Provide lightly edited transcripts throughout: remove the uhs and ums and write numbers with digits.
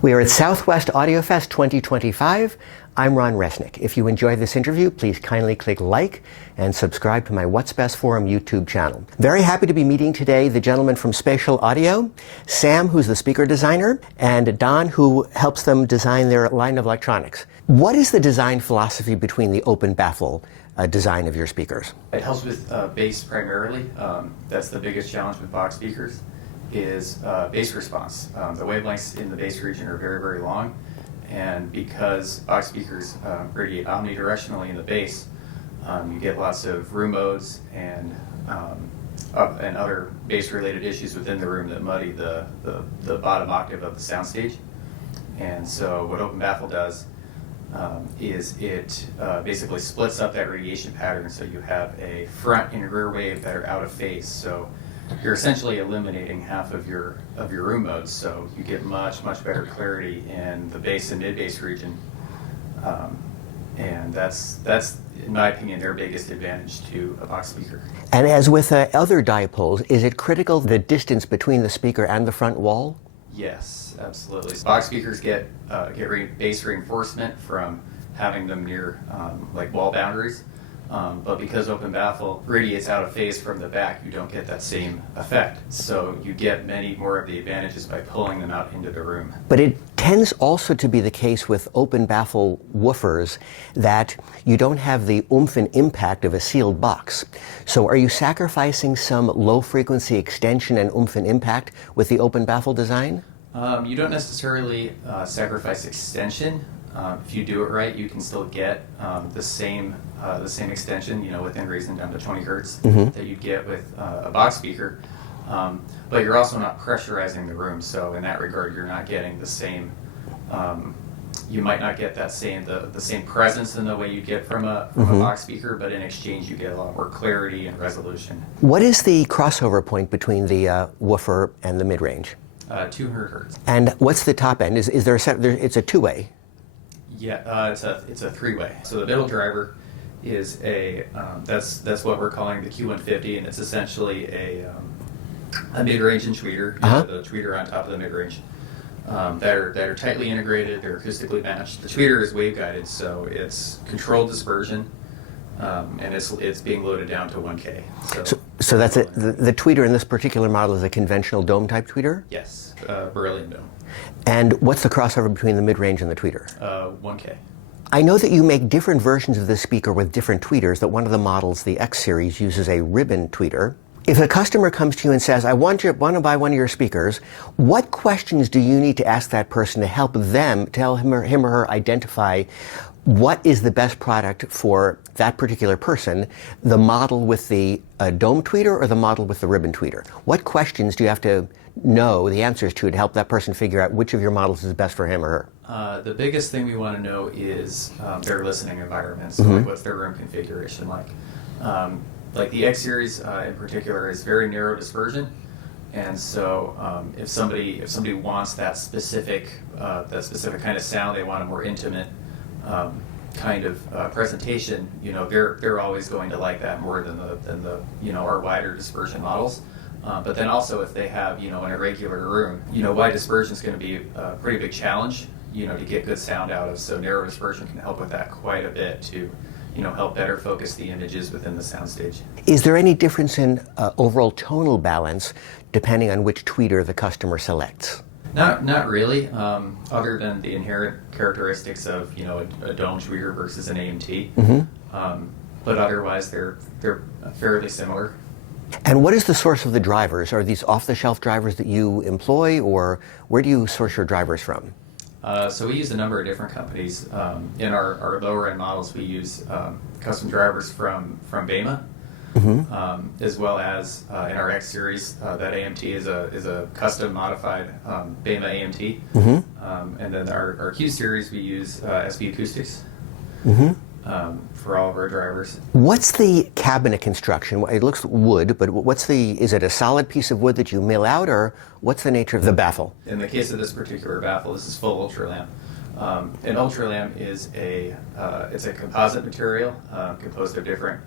We are at Southwest Audio Fest 2025. I'm Ron Resnick. If you enjoyed this interview, please kindly click like and subscribe to my What's Best Forum YouTube channel. Very happy to be meeting today the gentleman from Spatial Audio, Sam, who's the speaker designer, and Don, who helps them design their line of electronics. What is the design philosophy between the open baffle design of your speakers? It helps with bass primarily. That's the biggest challenge with box speakers, is bass response. The wavelengths in the bass region are very, very long, and because box speakers radiate omnidirectionally in the bass, you get lots of room modes and other bass-related issues within the room that muddy the bottom octave of the soundstage. And so what open baffle does is it basically splits up that radiation pattern, so you have a front and rear wave that are out of phase. So you're essentially eliminating half of your room modes, so you get much better clarity in the bass and mid-bass region, and that's in my opinion their biggest advantage to a box speaker. And as with other dipoles, is it critical the distance between the speaker and the front wall? Yes, absolutely. Box speakers get bass reinforcement from having them near like wall boundaries. But because open baffle radiates out of phase from the back, you don't get that same effect. So you get many more of the advantages by pulling them out into the room. But it tends also to be the case with open baffle woofers that you don't have the oomph and impact of a sealed box. So are you sacrificing some low frequency extension and oomph and impact with the open baffle design? You don't necessarily sacrifice extension. If you do it right, you can still get the same extension, within reason, down to 20 hertz that you'd get with a box speaker. But you're also not pressurizing the room, so in that regard, you're not getting the same. You might not get that the same presence in the way you get from a box speaker, but in exchange, you get a lot more clarity and resolution. What is the crossover point between the woofer and the mid-range? 200 hertz. And what's the top end? Is there it's a two-way? Yeah, it's a three-way. So the middle driver is that's what we're calling the Q150, and it's essentially a mid-range and tweeter, the tweeter on top of the mid-range, that are tightly integrated. They're acoustically matched. The tweeter is wave-guided, so it's controlled dispersion, and it's being loaded down to 1K. So that's it. The tweeter in this particular model is a conventional dome-type tweeter? Yes, beryllium dome. And what's the crossover between the mid-range and the tweeter? 1K. I know that you make different versions of this speaker with different tweeters, that one of the models, the X series, uses a ribbon tweeter. If a customer comes to you and says, I want to buy one of your speakers, what questions do you need to ask that person to help them, tell him or her identify what is the best product for that particular person, the model with the dome tweeter or the model with the ribbon tweeter? What questions do you have to know the answers to help that person figure out which of your models is best for him or her? The biggest thing we want to know is their listening environment. So like, what's their room configuration like? Like the X series in particular is very narrow dispersion, and so if somebody wants that specific kind of sound, they want a more intimate kind of presentation. They're always going to like that more than the our wider dispersion models. But then also if they have an irregular room, wide dispersion is going to be a pretty big challenge to get good sound out of. So narrow dispersion can help with that quite a bit to help better focus the images within the soundstage. Is there any difference in overall tonal balance depending on which tweeter the customer selects? Not really, other than the inherent characteristics of a dome tweeter versus an AMT. But otherwise they're fairly similar. And what is the source of the drivers? Are these off-the-shelf drivers that you employ, or where do you source your drivers from? So we use a number of different companies. In our lower-end models, we use custom drivers from Bema, as well as in our X series, that AMT is a custom modified Bema AMT. And then our Q series, we use SB Acoustics. For all of our drivers. What's the cabinet construction? It looks wood, but is it a solid piece of wood that you mill out, or what's the nature of the baffle? In the case of this particular baffle, this is full ultralam. An ultralam is it's a composite material composed of different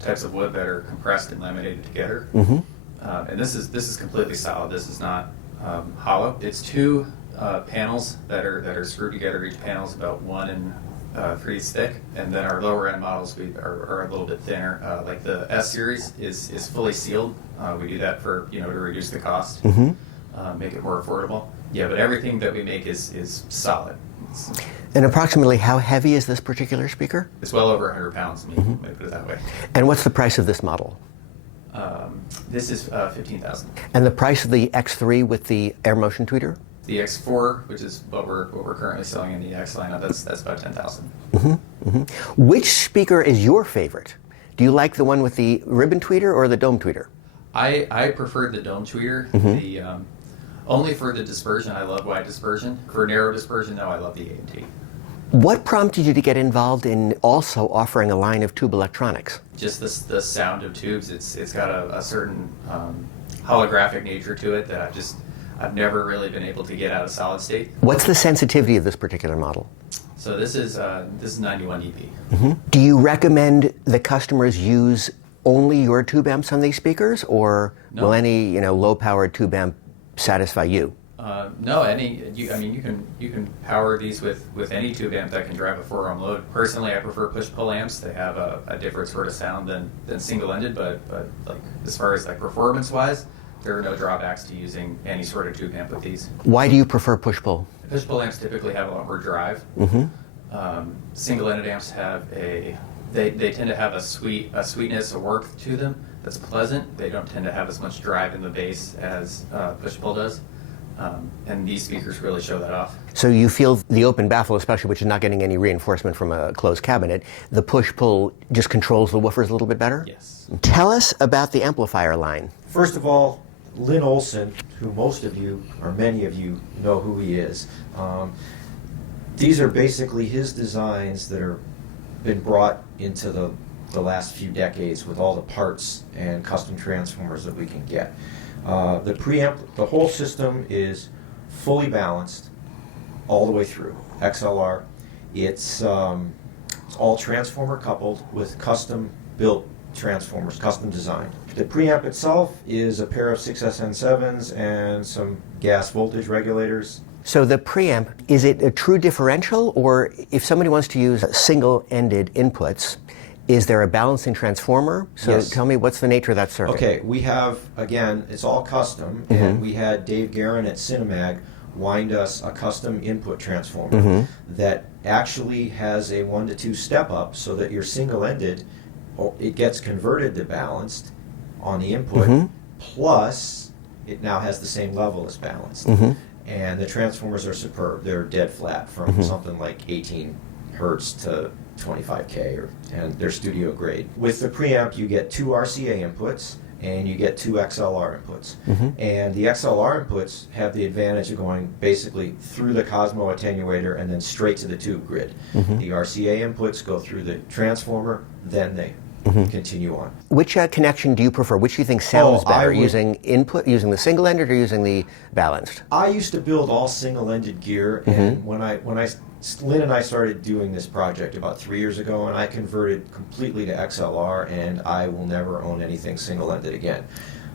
types of wood that are compressed and laminated together. And this is completely solid. This is not hollow. It's two panels that are screwed together. Each panel is about 1 3 thick, and then our lower end models are a little bit thinner. Like the S series is fully sealed. We do that for to reduce the cost, make it more affordable. Yeah, but everything that we make is solid. And approximately how heavy is this particular speaker? It's well over 100 pounds. Let me put it that way. And what's the price of this model? This is $15,000. And the price of the X3 with the air motion tweeter? The X4, which is what we're currently selling in the X lineup, that's about $10,000. Which speaker is your favorite? Do you like the one with the ribbon tweeter or the dome tweeter? I prefer the dome tweeter. The only for the dispersion, I love wide dispersion. For narrow dispersion, no, I love the A&T. What prompted you to get involved in also offering a line of tube electronics? Just the sound of tubes. It's got a certain holographic nature to it that I've never really been able to get out of solid state. What's the sensitivity of this particular model? So this is 91 dB. Do you recommend the customers use only your tube amps on these speakers, or will any low-powered tube amp satisfy you? No, you can power these with any tube amp that can drive a 4-ohm load. Personally, I prefer push-pull amps. They have a different sort of sound than single-ended, but like as far as like performance-wise, there are no drawbacks to using any sort of tube amp with these. Why do you prefer push-pull? Push-pull amps typically have a lot more drive. Single-ended amps have they tend to have a sweetness, a warmth to them that's pleasant. They don't tend to have as much drive in the bass as push-pull does. And these speakers really show that off. So you feel the open baffle, especially, which is not getting any reinforcement from a closed cabinet, the push-pull just controls the woofers a little bit better? Yes. Tell us about the amplifier line. First of all, Lynn Olson, who most of you, or many of you, know who he is. These are basically his designs that are been brought into the last few decades with all the parts and custom transformers that we can get. The whole system is fully balanced all the way through. XLR. It's all transformer coupled with custom built transformers, custom designed. The preamp itself is a pair of 6SN7s and some gas voltage regulators. So the preamp, is it a true differential, or if somebody wants to use single-ended inputs, is there a balancing transformer? So Yes. Tell me, what's the nature of that circuit? Okay, we have, again, it's all custom, and we had Dave Guerin at Cinemag wind us a custom input transformer that actually has a 1 to 2 step up so that your single-ended, it gets converted to balanced on the input, plus it now has the same level as balanced. And the transformers are superb. They're dead flat from something like 18 hertz to 25K, and they're studio grade. With the preamp, you get 2 RCA inputs and you get 2 XLR inputs. And the XLR inputs have the advantage of going basically through the Cosmo attenuator and then straight to the tube grid. The RCA inputs go through the transformer, then they continue on. Which connection do you prefer? Which do you think sounds better, using the single-ended or using the balanced? I used to build all single-ended gear, and when Lynn and I started doing this project about 3 years ago, and I converted completely to XLR, and I will never own anything single-ended again.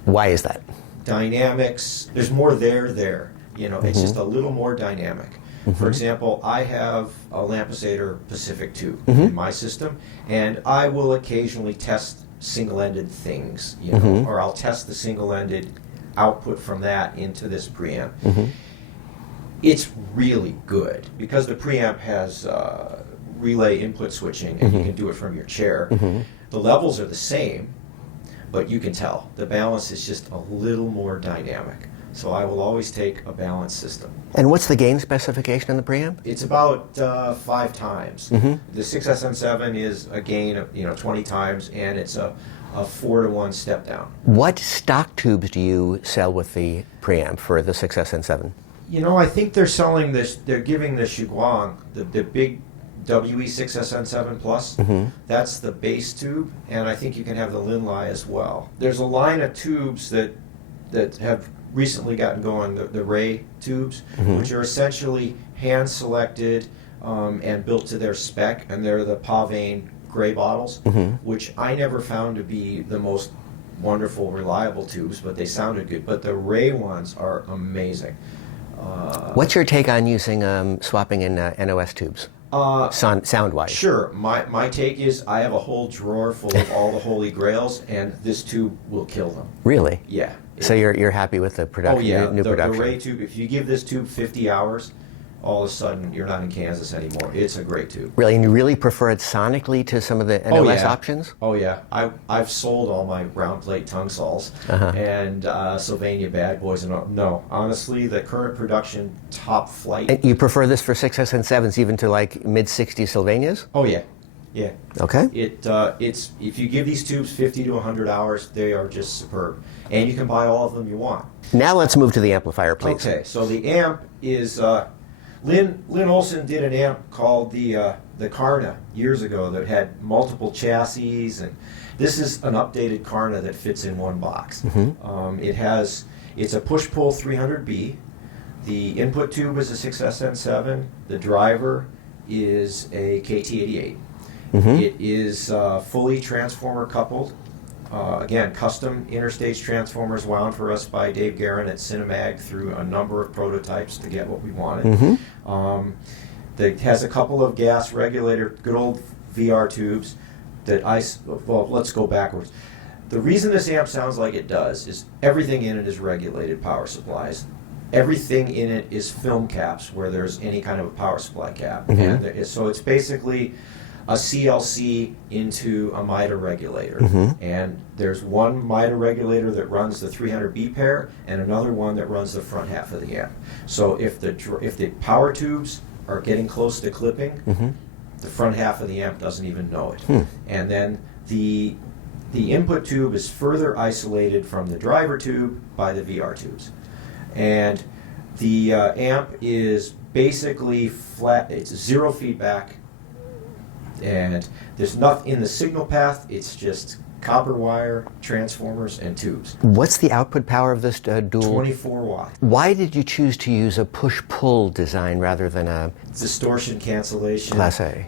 Why is that? Dynamics, there's more there. It's just a little more dynamic. For example, I have a Lampesator Pacific 2 in my system, and I will occasionally test single-ended things, or I'll test the single-ended output from that into this preamp. It's really good because the preamp has relay input switching, and you can do it from your chair. The levels are the same, but you can tell the balance is just a little more dynamic. So I will always take a balanced system. And what's the gain specification on the preamp? It's about 5 times. The 6SN7 is a gain of 20 times, and it's a 4-to-1 step down. What stock tubes do you sell with the preamp for the 6SN7? I think they're selling this. They're giving the Shiguang, the big WE6SN7 Plus. That's the base tube, and I think you can have the Linlai as well. There's a line of tubes that have recently gotten going, the Ray tubes, which are essentially hand-selected and built to their spec, and they're the Pavane gray bottles, which I never found to be the most wonderful, reliable tubes, but they sounded good. But the Ray ones are amazing. What's your take on using swapping in NOS tubes? Sound-wise. Sure. My take is I have a whole drawer full of all the holy grails, and this tube will kill them. Really? Yeah. So you're happy with the production? Oh yeah, new the production. Ray tube. If you give this tube 50 hours, all of a sudden you're not in Kansas anymore. It's a great tube. Really, and you really prefer it sonically to some of the NOS options? Oh yeah. I've sold all my round plate tongue saws and Sylvania bad boys and all. No, honestly, the current production top flight. And you prefer this for 6S and 7s, even to like mid-60 Sylvanias? Oh yeah. Yeah. Okay. It's if you give these tubes 50 to 100 hours, they are just superb, and you can buy all of them you want. Now let's move to the amplifier, please. Okay, so the amp is Lynn Olson did an amp called the Karna years ago that had multiple chassis, and this is an updated Karna that fits in one box. It's a push-pull 300B. The input tube is a 6SN7. The driver is a KT88. It is fully transformer coupled. Again, custom interstage transformers wound for us by Dave Guerin at Cinemag through a number of prototypes to get what we wanted. It has a couple of gas regulator, good old VR tubes that well, let's go backwards. The reason this amp sounds like it does is everything in it is regulated power supplies. Everything in it is film caps where there's any kind of a power supply cap. And so it's basically a CLC into a MITA regulator. And there's one MITA regulator that runs the 300B pair and another one that runs the front half of the amp. So if the power tubes are getting close to clipping, the front half of the amp doesn't even know it. And then the input tube is further isolated from the driver tube by the VR tubes. And the amp is basically flat, it's zero feedback, and there's nothing in the signal path. It's just copper wire, transformers, and tubes. What's the output power of this dual? 24 watts. Why did you choose to use a push-pull design rather than a distortion cancellation? Class A.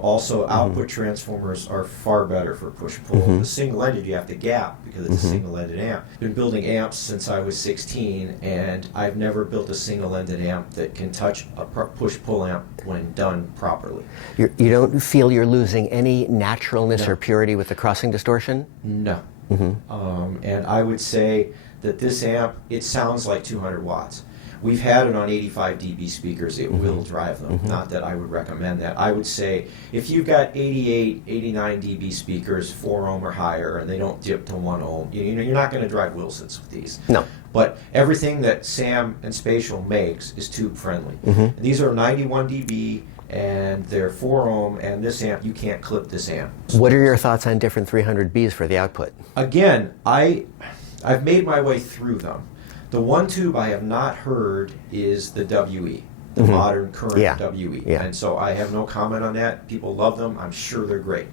Also, output transformers are far better for push-pull. The single-ended, you have to gap because it's a single-ended amp. I've been building amps since I was 16, and I've never built a single-ended amp that can touch a push-pull amp when done properly. You don't feel you're losing any naturalness or purity with the crossing distortion? No. And I would say that this amp, it sounds like 200 watts. We've had it on 85 dB speakers. It will drive them. Not that I would recommend that. I would say if you've got 88, 89 dB speakers, 4 ohm or higher, and they don't dip to 1 ohm, you're not going to drive Wilsons with these. No. But everything that Sam and Spatial makes is tube friendly. These are 91 dB, and they're 4 ohm, and this amp, you can't clip this amp. What are your thoughts on different 300Bs for the output? Again, I've made my way through them. The one tube I have not heard is the WE, the modern current WE. And so I have no comment on that. People love them. I'm sure they're great.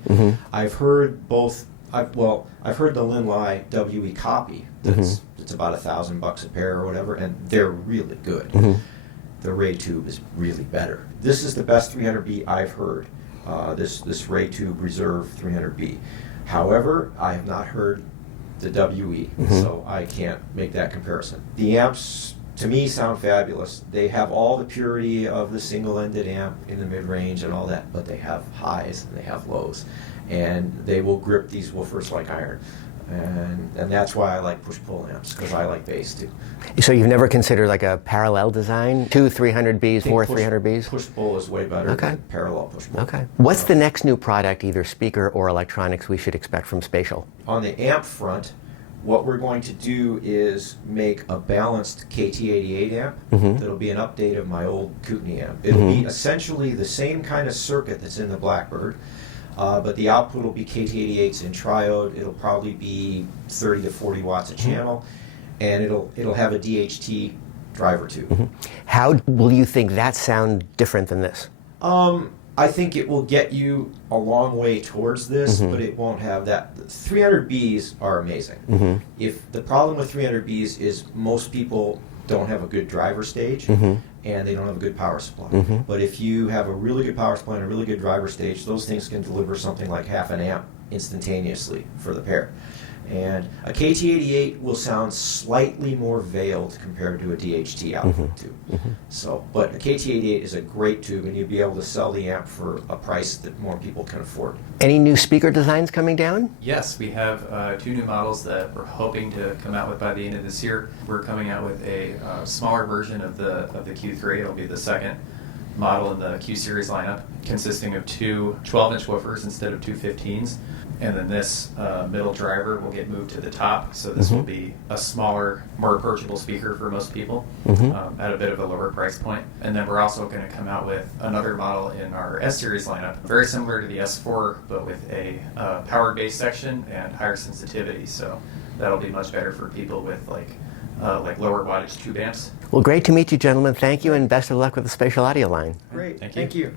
I've heard both. I've heard the Linlai WE copy. It's about $1,000 a pair or whatever, and they're really good. The Ray tube is really better. This is the best 300B I've heard. This Ray tube Reserve 300B. However, I have not heard the WE, so I can't make that comparison. The amps, to me, sound fabulous. They have all the purity of the single-ended amp in the mid-range and all that, but they have highs and they have lows, and they will grip these woofers like iron. And that's why I like push-pull amps, because I like bass too. So you've never considered like a parallel design? 2 300Bs, 4 300Bs? Push-pull is way better than parallel push-pull. Okay. What's the next new product, either speaker or electronics, we should expect from Spatial? On the amp front, what we're going to do is make a balanced KT88 amp that'll be an update of my old Kootenai amp. It'll be essentially the same kind of circuit that's in the Blackbird, but the output will be KT88s in triode. It'll probably be 30 to 40 watts a channel, and it'll have a DHT driver tube. How will you think that sound different than this? I think it will get you a long way towards this, but it won't have that. 300Bs are amazing. If the problem with 300Bs is most people don't have a good driver stage and they don't have a good power supply. But if you have a really good power supply and a really good driver stage, those things can deliver something like half an amp instantaneously for the pair. And a KT88 will sound slightly more veiled compared to a DHT output tube. So, but a KT88 is a great tube, and you'll be able to sell the amp for a price that more people can afford. Any new speaker designs coming down? Yes, we have 2 new models that we're hoping to come out with by the end of this year. We're coming out with a smaller version of the Q3. It'll be the second model in the Q series lineup, consisting of 2 12-inch woofers instead of 2 15s. And then this middle driver will get moved to the top, so this will be a smaller, more approachable speaker for most people at a bit of a lower price point. And then we're also going to come out with another model in our S-Series lineup, very similar to the S4, but with a powered bass section and higher sensitivity. So that'll be much better for people with like lower wattage tube amps. Well, great to meet you, gentlemen. Thank you, and best of luck with the Spatial Audio line. Great. Thank you. Thank you.